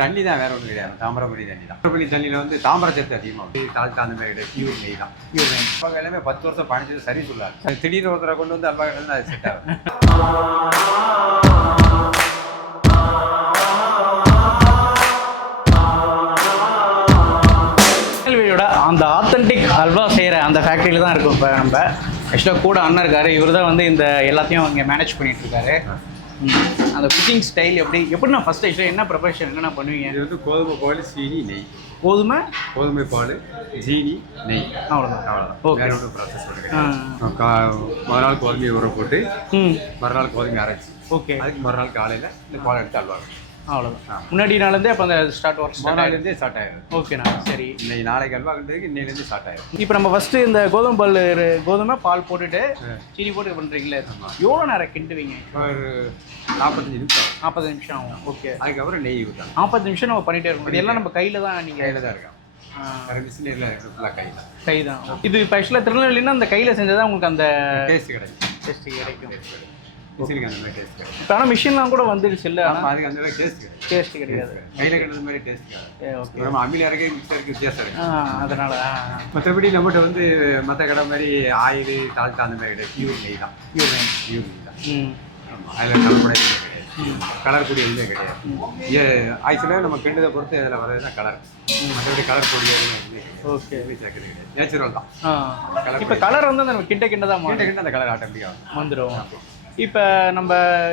தண்ணி தான், வேற ஒன்றும் கிடையாது. தாமிரபரணி தண்ணி தான். தாமிரபரணி தண்ணியில் வந்து தாமிர சத்து அதிகமாக தாழ்த்தா அந்த மாதிரி கிடையாது. பியூர் நெய் தான். பியூர் நெய் அவங்க எல்லாமே 10 வருஷம் 15 வருஷம் சரி சொல்லாது. திடீர்னு ஒருத்தரை கொண்டு வந்து அல்வா கிட்ட அது செட் ஆகும். அந்த ஆத்தென்டிக் அல்வா செய்கிற அந்த ஃபேக்ட்ரியில் தான் இருக்கும். இப்போ நம்ம ஆக்சுவலாக கூட அண்ணன் இருக்கார். இவர் தான் வந்து இந்த எல்லாத்தையும் இங்கே மேனேஜ் பண்ணிட்டு இருக்காரு. அந்த குக்கிங் ஸ்டைல் எப்படி நான் ஃபஸ்ட் ஆக்சுவலாக என்ன ப்ரிப்பரேஷன் என்னென்ன பண்ணுவீங்க? இது வந்து கோதுமை பால், சீனி, நெய். கோதுமை பால், சீனி, நெய், அவ்வளோதான். ஓகே. வேற ஒன்றும் ப்ராசஸ் கிடையாது. மறுநாள் கோதுமையை ஊற போட்டு மறுநாள் கோதுமை அரைச்சி, ஓகே, அதுக்கு மறுநாள் காலையில் இந்த பால் எடுத்து அல்வா. அவ்வளோதான். முன்னாடி நாள்லேருந்தே அப்போ அந்த நாளைலேருந்தே ஸ்டார்ட் ஆயிடும். ஓகேண்ணா, சரி. இன்னைக்கு நாளைக்கு அல்வா கண்டுறதுக்கு இன்னையிலேருந்து ஸ்டார்ட் ஆயிடும். இப்போ நம்ம ஃபஸ்ட்டு இந்த கோதுமை பால் போட்டுட்டு சீனி போட்டு பண்ணுறீங்களே, எவ்வளோ நேரம் கிண்டுவீங்க? ஒரு 45 நிமிஷம். 40 நிமிஷம் ஆகும். ஓகே. அதுக்கப்புறம் நெய் ஊற்றணும். 40 நிமிஷம் நம்ம பண்ணிகிட்டே இருக்கோம். இதெல்லாம் நம்ம கையில் தான், நீங்கள் கையில் தான் இருக்கோம். ஃபுல்லாக கை தான். இது இப்போ ஆக்சுவலாக திருநெல்வேலின்னா அந்த கையில் செஞ்சதான் உங்களுக்கு அந்த டேஸ்ட் கிடைக்கும். இப்போ ஆனால் மிஷின்லாம் கூட வந்துடுச்சு இல்லை? ஆனால் அதுக்கு அந்த டேஸ்ட் கிடையாது. கையில் கிடந்த மாதிரி டேஸ்ட் கிடையாது. ஓகே. நம்ம அம்மியில் இறக்கி மிக்சருக்கு வித்தியாசம் இருக்கு. அதனால மற்றபடி நம்மகிட்ட வந்து மற்ற கடை மாதிரி ஆயில் தாழ்த்தா அந்த மாதிரி கிடையாது. பியூர் நெய் தான். பியூர் நெய் தான். ஆமாம். அதில் கலப்படை கிடையாது. கலர் பொடி எதுவுமே கிடையாது. ஆக்சுவலாக நம்ம கிண்டதை பொறுத்து அதில் வரது தான் கலர். மற்றபடி கலர் பொடி எதுவுமே ஓகே சேர்க்குறது கிடையாது. நேச்சுரல் தான். இப்போ கலர் வந்து நம்ம கிண்ட தான் அந்த கலர் ஆட்டோமேட்டிக்காக வந்துடும். இப்போ நம்ம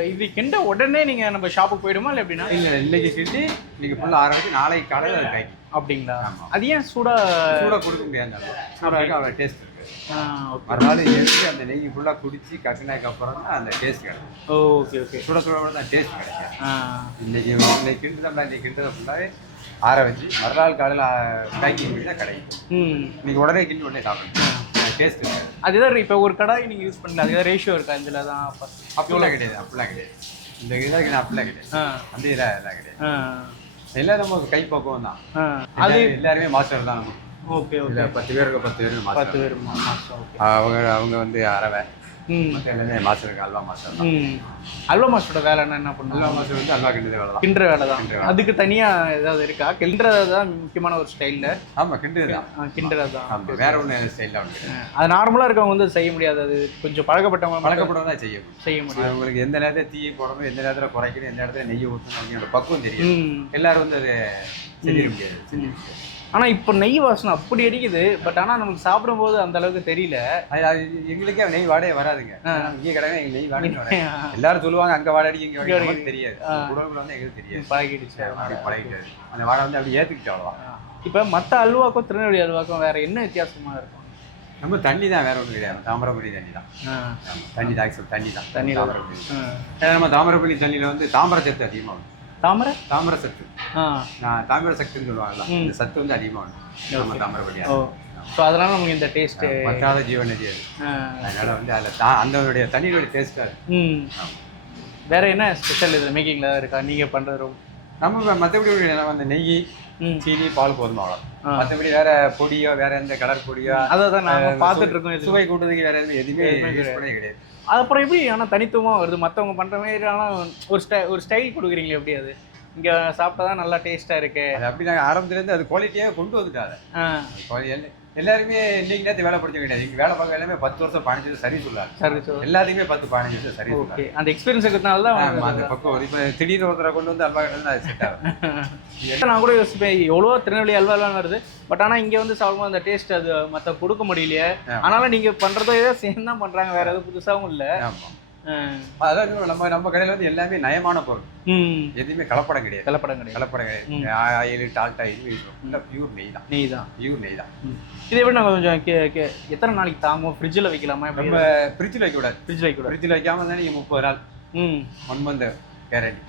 இது கிண்ட உடனே நீங்கள் நம்ம ஷாப்புக்கு போயிடுமா இல்லை எப்படின்னா? இல்லை, இன்னைக்கு கிண்டி நீங்கள் ஃபுல்லாக ஆரம்பிச்சு நாளைக்கு காலையில் அது காய்க்கும். அப்படிங்களா? அது ஏன் சூடாக கொடுக்க முடியாது. சூடாக இருக்கு, அவ்வளோ டேஸ்ட் இருக்கு. மறுநாள் எடுத்து அந்த நெய் ஃபுல்லாக குடிச்சு கட்டினதுக்கு அப்புறம் தான் அந்த டேஸ்ட் கிடைக்கும். Okay okay. சுட தான் டேஸ்ட் கிடைக்கும். இன்னைக்கு கிண்டுதோம்னா இன்னைக்கு கிண்டுதை ஃபுல்லாகவே ஆற வச்சு மறுநாள் காலையில் பேக்கிங் தான் கிடைக்கும். இன்னைக்கு உடனே கிண்டி உடனே சாப்பிடுங்க. டேஸ்ட் இருக்குது. அதுதான் இப்போ ஒரு கடாய் நீங்கள் யூஸ் பண்ணல, அதுதான் ரேஷியோ இருக்கா இதில் தான்? அப்படிலாம் கிடையாது. இந்த இதில் அப்படிலாம் கிடையாது. அந்த இதெல்லாம் கிடையாது. எல்லாம் நம்ம கை பக்குவம் தான். அது எல்லாருமே மாஸ்டர் தான். ஓகே. இல்லை 10 பேருக்கு 10 பேர் அவங்க வந்து அரவை எல்லாமே மாஸ்டருக்கு. அல்வா மாஸ்டர் தான். அல்வா மாஸ்டரோட வேலை என்ன பண்ணுவோம்? அல்வா மாஸ்டர் வந்து அல்வா கிண்டுற வேலை தான். கிண்டுற வேலை தான். அதுக்கு தனியாக ஏதாவது இருக்கா? கிண்டுறது தான் முக்கியமான ஒரு ஸ்டைலில். ஆமாம், கிண்டுறது தான். வேற ஒன்று ஸ்டைலில் வந்து அது நார்மலாக இருக்கவங்க வந்து செய்ய முடியாது. அது கொஞ்சம் பழக்கப்பட்டவங்க தான் செய்ய முடியும். உங்களுக்கு எந்த நேரத்தில் தீயை போடணும், எந்த நேரத்தில் குறைக்கணும், எந்த இடத்துல நெய்யை ஊற்றணும் அப்படிங்கிற பக்குவம் தெரியும். எல்லாரும் வந்து அதை செஞ்சிட முடியாது. ஆனால் இப்போ நெய் வாசனை அப்படி அடிக்குது. பட் ஆனால் நமக்கு சாப்பிடும்போது அந்த அளவுக்கு தெரியல. அது எங்களுக்கே நெய் வாடையே வராதுங்க. இங்கே கடை எங்களுக்கு நெய் வாடகை எல்லாரும் சொல்லுவாங்க அங்கே வாடை அடிக்க, இங்கே வாடகை தெரியாது. உடம்புல வந்து எங்களுக்கு தெரியாது. பழகிடுச்சு. பழகிட்டாரு. அந்த வாடை வந்து அப்படி ஏற்றுக்கிட்டு அவ்வளோ. இப்போ மற்ற அல்வாக்கும் திருநெல்வேலி அல்வாக்கும் வேற என்ன வித்தியாசமாக இருக்கும்? நம்ம தண்ணி தான், வேற ஒன்றும் கிடையாது. தாமிரபரணி தண்ணி தான். தண்ணி தான். தண்ணி தாமிரபரணி. நம்ம தாமிரபரணி தண்ணியில் வந்து தாமிர சத்து அதிகமாக இருக்கும். தாமிர சத்து. தாமிர சத்துன்னு சொல்லுவாங்கல்ல, இந்த சத்து வந்து அதிகமாக உண்டு நம்ம தாமிரபரணி. ஸோ அதனால நமக்கு இந்த டேஸ்ட்டு பற்றாத ஜீவநதி அது. அதனால வந்து அதில் அந்தோடைய தண்ணியோடைய டேஸ்ட்டாக இருக்கு. வேற என்ன ஸ்பெஷல் இதில் மேக்கிங்கில் இருக்கா நீங்கள் பண்ணுறது? நம்ம மற்றபடி அந்த நெய், சீனி, பால், கோதுமை அவ்வளோ. மற்றபடி வேற பொடியோ வேற எந்த கலர் பொடியோ அதான் நாங்கள் பார்த்துட்டு இருக்கோம். சுவை கூட்டுறதுக்கு வேற எதுவுமே யூஸ் பண்ணவே கிடையாது. அப்புறம் எப்படி ஆனால் தனித்துவமாக வருது மற்றவங்க பண்ணுற மாதிரி? ஆனால் ஒரு ஸ்டைல் கொடுக்குறீங்களே, எப்படி அது இங்கே சாப்பிட்டா தான் நல்லா டேஸ்ட்டாக இருக்கு? அது அப்படி நாங்கள் ஆரம்பத்துலேருந்து அது குவாலிட்டியாக கொண்டு வந்துட்டாங்க. எல்லாருமே இன்னைக்கு நேரத்தை வேலை படிச்ச கிடையாது. இங்கே வேலை பார்க்க எல்லாமே 10 வருஷம் 15 வருஷம் சரி சொல்லாது. எல்லாத்தையுமே 10-15 வருஷம் சரி சொல்லாது. அந்த எக்ஸ்பீரியன்ஸ் இருக்கிறதுனால தான் அந்த பக்கம். இப்போ திடீர்னு ஒருத்தரை கொண்டு வந்து அல்வா கிட்ட அது செட் ஆகும். நான் கூட யோசிப்பேன், எவ்வளோ திருநெல்வேலி அல்வாலாம் வருது. பட் ஆனால் இங்கே வந்து சாப்பிடும்போது அந்த டேஸ்ட் அது மற்ற கொடுக்க முடியலையே. ஆனாலும் நீங்கள் பண்ணுறதோ ஏதோ சேம் தான் பண்ணுறாங்க, வேற எதுவும் புதுசாகவும் இல்லை. அதாவது நம்ம கடையில் வந்து எல்லாமே நயமான பொருள். எதுவுமே கலப்படம் கிடையாது. ஆயில், டால்டா எதுவுமே பியூர் நெய் தான். இதை விட நாங்கள் கொஞ்சம் எத்தனை நாளைக்கு தாங்கும்? ஃப்ரிட்ஜில் வைக்கலாமா? நம்ம ஃப்ரிட்ஜில் வைக்கக்கூடாது. ஃப்ரிட்ஜில் வைக்காம இருந்தால் நீங்கள் 30 நாள் 1 month கேரண்டி.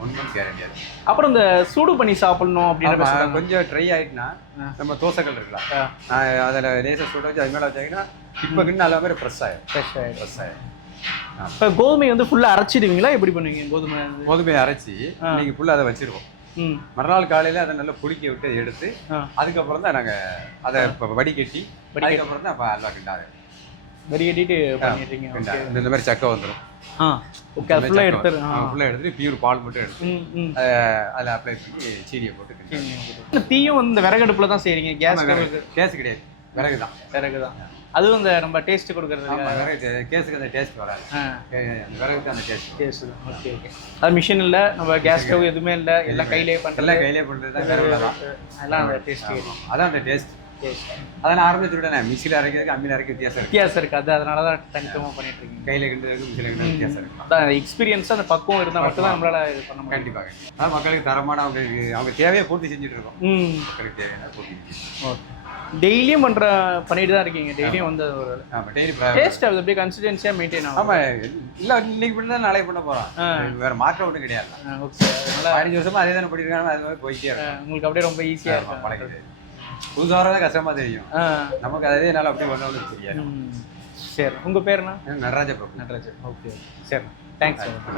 1 month guarantee. அப்புறம் இந்த சூடு பண்ணி சாப்பிடணும் அப்படின்ற கொஞ்சம் ட்ரை ஆகிட்டுனா நம்ம தோசைகள் இருக்கலாம், அதில் லேசாக சூட வச்சு அது மேலே வச்சாங்கன்னா இப்போ கிட்ட நல்ல மாதிரி ஃப்ரெஷ் ஆகிடும். இப்போ கோதுமை வந்து ஃபுல்லாக அரைச்சிடுவீங்களா? எப்படி பண்ணுவீங்க? கோதுமையை அரைச்சி நீங்கள் ஃபுல்லாக அதை வச்சிருவோம். மறுநாள் காலையில் அதை நல்லா புளிக்க விட்டு எடுத்து அதுக்கப்புறம் தான் நாங்கள் அதை வடிகட்டி அதுக்கப்புறம் தான் அல்வா கிண்டாது. வடிகட்டிட்டு பண்ணிடுறீங்க. ஓகே. இந்த மாதிரி சக்கை வந்துடும். ஓகே. அது ஃபுல்லாக ஃபுல்லாக எடுத்துட்டு பியூர் பால் மட்டும் எடுத்து அதில் அப்ளை பண்ணி சீனியை போட்டு. டீயும் வந்து இந்த விறகடுப்பில் தான் செய்கிறீங்க? கேஸ் கிடையாது, விறகு தான். விறகு தான். அதுவும் இந்த நம்ம டேஸ்ட் கொடுக்கறது. கேஸுக்கு அந்த டேஸ்ட் வராது, அந்த விறகுக்கு அந்த டேஸ்ட் தான். Okay okay. அது மிஷின் இல்லை, நம்ம கேஸ் ஸ்டவ் எதுவுமே இல்லை, எல்லாம் கையிலே பண்ணுறது. எல்லாம் கையிலே பண்ணுறது தான், விறகுல தான். அதெல்லாம் அந்த டேஸ்ட். அதான் அந்த டேஸ்ட். அதை நான் ஆரம்பிச்சு விட்டேன். மிக்சியில் அரைக்கிறதுக்கு அம்மியில் அரைக்க வித்தியாசம் இருக்காது. அதனால தான் தனித்துவமாக பண்ணிட்டு இருக்கீங்க. கையில் கிண்டுறதுக்கு மிக்சியில் கிண்டுறது வித்தியாசம் இருக்கும். அதான் எக்ஸ்பீரியன்ஸ், அந்த பக்குவம் இருந்தால் மட்டும் தான் நம்மளால இது பண்ண முடியும். கண்டிப்பாக. அதான் மக்களுக்கு தரமான அவங்க தேவையை பூர்த்தி செஞ்சுட்டு இருக்கோம். மக்களுக்கு தேவையான பூர்த்தி. ஓகே. டெய்லியும் பண்ணிட்டு தான் இருக்கீங்க? டெய்லியும் வந்து ஒரு டெய்லி டேஸ்ட் அது அப்படியே கன்சிஸ்டன்சியாக மெயின்டைன் ஆகும். ஆமாம், இல்லை இன்னைக்கு பண்ணி தான் நாளைக்கு பண்ண போகிறோம், வேறு மாற்றம் ஒன்றும் கிடையாது. ஓகே. அதனால 15 வருஷமா அதே தானே பண்ணியிருக்காங்க, அது மாதிரி போயிட்டே இருக்கும். உங்களுக்கு அப்படியே ரொம்ப ஈஸியாக இருக்கும், பழகிது. புதுசாக வரதான் கஷ்டமாக தெரியும் நமக்கு, அதே நாள் அப்படியே ஒன்றும் தெரியாது. சரி, உங்கள் பேருண்ணா? நடராஜ பிரபு. நடராஜன். ஓகே. சரி, தேங்க்ஸ்.